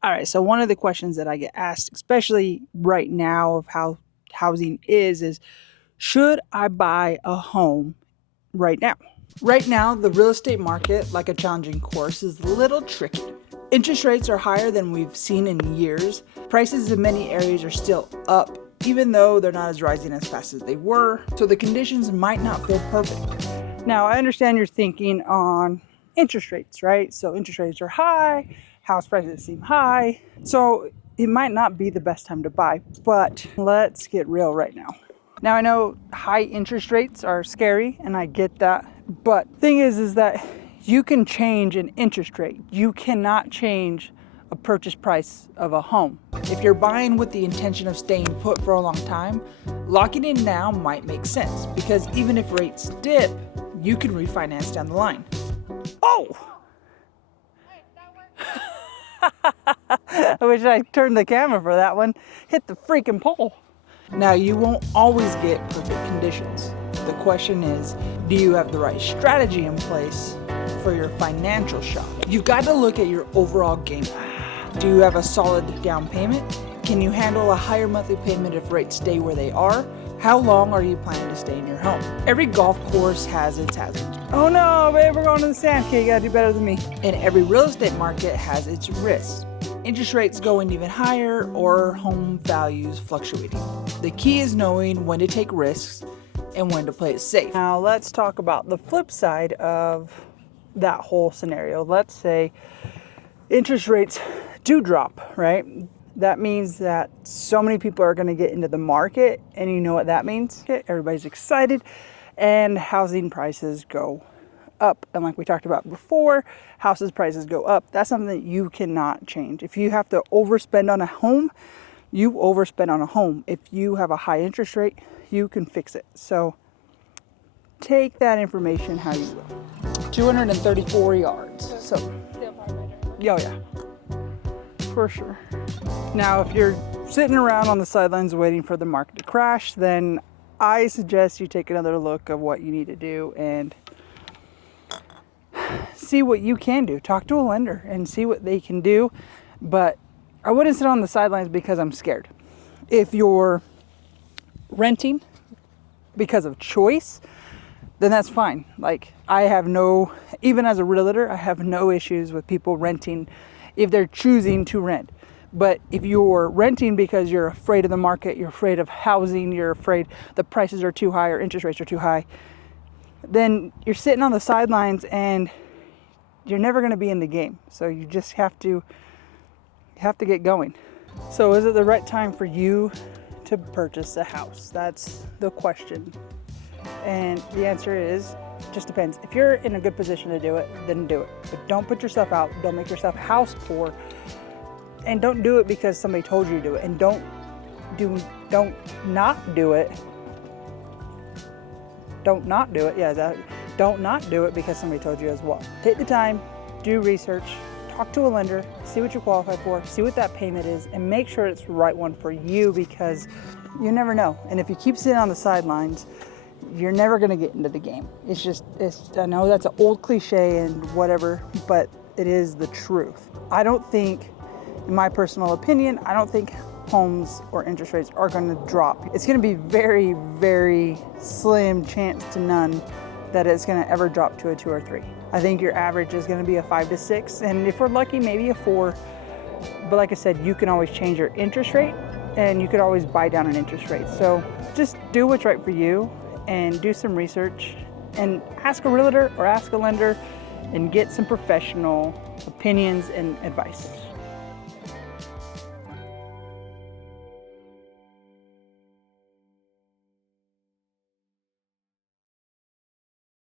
All right, so one of the questions that I get asked, especially right now of how housing is should I buy a home right now? Right now, the real estate market, like a challenging course, is a little tricky. Interest rates are higher than we've seen in years. Prices in many areas are still up, even though they're not as rising as fast as they were, so the conditions might not feel perfect. Now, I understand you're thinking on interest rates, right? So interest rates are high, house prices seem high, so it might not be the best time to buy, but let's get real right now. Now, I know high interest rates are scary, and I get that, but the thing is that you can change an interest rate. You cannot change a purchase price of a home. If you're buying with the intention of staying put for a long time, locking in now might make sense, because even if rates dip, you can refinance down the line. Oh! I wish I turned the camera for that one. Hit the freaking pole. Now, you won't always get perfect conditions. The question is, do you have the right strategy in place for your financial shock? You've got to look at your overall game plan. Do you have a solid down payment? Can you handle a higher monthly payment if rates stay where they are? How long are you planning to stay in your home? Every golf course has its hazards. Oh no, babe, we're going to the sand. Okay, you gotta do better than me. And every real estate market has its risks. Interest rates going even higher or home values fluctuating. The key is knowing when to take risks and when to play it safe. Now let's talk about the flip side of that whole scenario. Let's say interest rates do drop, right? That means that so many people are going to get into the market, and you know what that means? Everybody's excited, and housing prices go up. And like we talked about before, houses prices go up. That's something that you cannot change. If you have to overspend on a home, you overspend on a home. If you have a high interest rate, you can fix it. So take that information how you will. 234 yards. So, yeah, for sure. Now, if you're sitting around on the sidelines waiting for the market to crash, then I suggest you take another look at what you need to do and see what you can do. Talk to a lender and see what they can do. But I wouldn't sit on the sidelines because I'm scared. If you're renting because of choice, then that's fine. Like, I have no, even as a realtor, I have no issues with people renting if they're choosing to rent. But if you're renting because you're afraid of the market, you're afraid of housing, you're afraid the prices are too high or interest rates are too high, then you're sitting on the sidelines and you're never going to be in the game. So you just have to get going. So is it the right time for you to purchase a house? That's the question. And the answer is, just depends. If you're in a good position to do it, then do it. But don't put yourself out. Don't make yourself house poor. And don't do it because somebody told you to do it. And don't not do it. Don't not do it. Yeah, don't not do it because somebody told you as well. Take the time, do research, talk to a lender, see what you qualify for, see what that payment is, and make sure it's the right one for you, because you never know. And if you keep sitting on the sidelines, you're never going to get into the game. I know that's an old cliche and whatever, but it is the truth. I don't think, in my personal opinion, I don't think homes or interest rates are going to drop. It's going to be very, very slim chance to none that it's going to ever drop to a 2 or 3. I think your average is going to be a 5 to 6, and if we're lucky, maybe a 4. But like I said, you can always change your interest rate, and you could always buy down an interest rate. So just do what's right for you, and do some research, and ask a realtor or ask a lender, and get some professional opinions and advice.